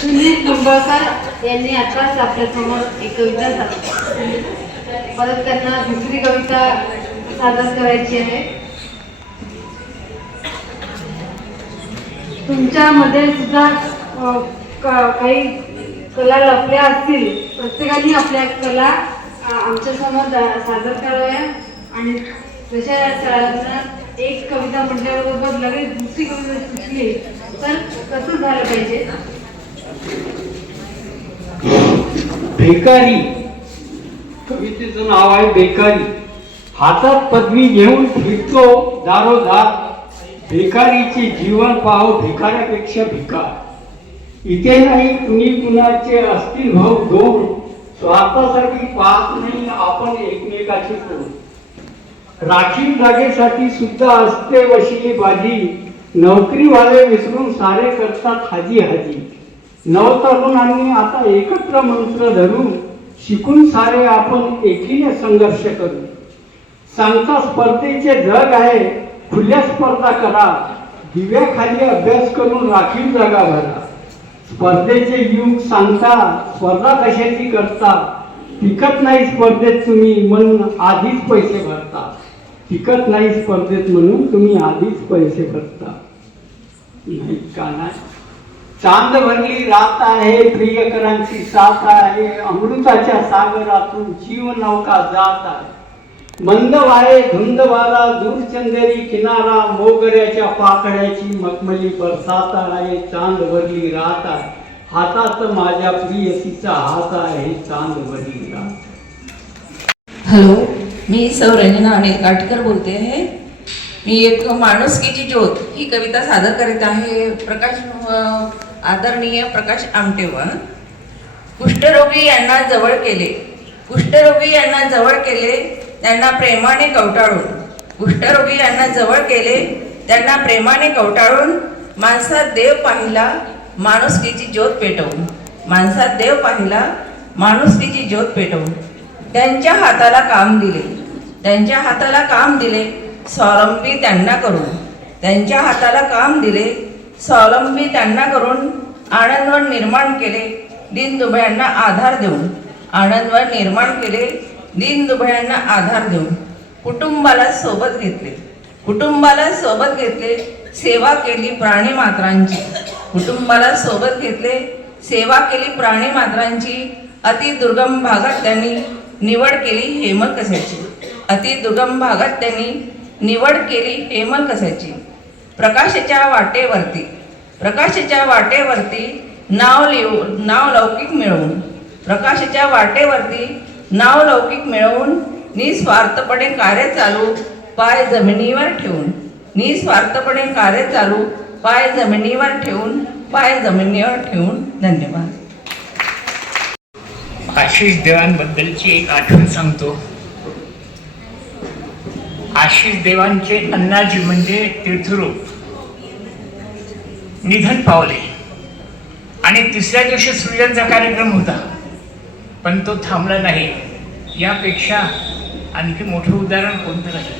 सुनील कुंभळकर यांनी आताच आपल्यासमोर एक कविता सादर, परत त्यांना दुसरी कविता सादर करायची आहे. तुमच्यामध्ये सुद्धा काही कला लपल्या असतील. प्रत्येकाने आपल्या कला आमच्या समोर सादर कराव्या. आणि जशा एक कविता म्हटल्याबरोबर लगेच दुसरी कविता सुचली तर कसं झालं पाहिजे. बेकारी कवितेचं नाव आहे बेकारी. हातात पदवी घेऊन फिरतो दारोदार. बेकारीचे जीवन पाहो भिकाऱ्यापेक्षा भिकार. इथे नाही कुणी कुणाचे असतील भाऊ दोन. स्वार्थासाठी पाहत नाही आपण एकमेकाची कोण. राखीव जागेसाठी सुद्धा असते वशिली बाजी. नोकरीवाले विसरून सारे करतात हाजी हाजी. नवतरुणांनी आता एकत्र मंत्र धरून शिकून सारे आपण एकीने संघर्ष करू. सांगता स्पर्धेचे जग आहे खुल्या स्पर्धा करा. दिव्याखाली अभ्यास करून राखीव जागा भरा. स्पर्धेचे युग सांगता स्पर्धा कशाची करता. टिकत नाही स्पर्धेत तुम्ही म्हणून आधीच पैसे भरता. टिकत नाही स्पर्धेत म्हणून तुम्ही आधीच पैसे भरता. नाही का नाही. चांद भरली रात आहे प्रियकरांची साथ आहे. अमृताच्या सागरातून जीवनौका जात आहे. मंद वारे धुंद वारा दूरचंदेरी किनारा. मोगऱ्याच्या पाकड्याची मखमली बरसात आहे. चांद भरली रात आहे हातात माझ्या प्रियसीचा हात आहे. चांद भरली रात. हॅलो, मी सौ रंजना अनिल काटकर बोलते आहे. मी एक माणुसकीची ज्योत ही कविता सादर करीत आहे. आदरणीय प्रकाश आमटेवर. कुष्ठरोगी यांना जवळ केले. कुष्ठरोगी यांना जवळ केले त्यांना प्रेमाने कवटाळून. कुष्ठरोगी यांना जवळ केले त्यांना प्रेमाने कवटाळून. माणसात देव पाहिला माणुसकीची ज्योत पेटवून. माणसात देव पाहिला माणुसकीची ज्योत पेटवून. त्यांच्या हाताला काम दिले. त्यांच्या हाताला काम दिले स्वावलंबी त्यांना करून. त्यांच्या हाताला काम दिले स्वावलंबी त्यांना करून. आनंदवन निर्माण केले दीनदुबळ्यांना आधार देऊन. आनंदवन निर्माण केले दीनदुबळ्यांना आधार देऊन. कुटुंबाला सोबत घेतले. कुटुंबाला सोबत घेतले सेवा केली प्राणी मात्रांची. कुटुंबाला सोबत घेतले सेवा केली प्राणी मात्रांची. अति दुर्गम भागात त्यांनी निवड केली हेमल कशाची. अति दुर्गम भागात त्यांनी निवड केली हेमल कशाची. प्रकाशाच्या वाटेवरती. प्रकाशाच्या वाटेवरती नाव लौकिक मिळवून. प्रकाशाच्या वाटेवरती नाव लौकिक मिळवून. निस्वार्थपणे कार्य चालू पाय जमिनीवर ठेवून. निस्वार्थपणे कार्य चालू पाय जमिनीवर ठेवून. पाय जमिनीवर ठेवून. धन्यवाद. आशिष देवांबद्दलची एक आठवण सांगतो. आशिष देवांचे अण्णाजी म्हणजे तीर्थरूप निधन पावले. आणि तिसऱ्या दिवशी सृजनचा कार्यक्रम होता पण तो थांबला नाही. यापेक्षा आणखी मोठं उदाहरण कोणतं नाही.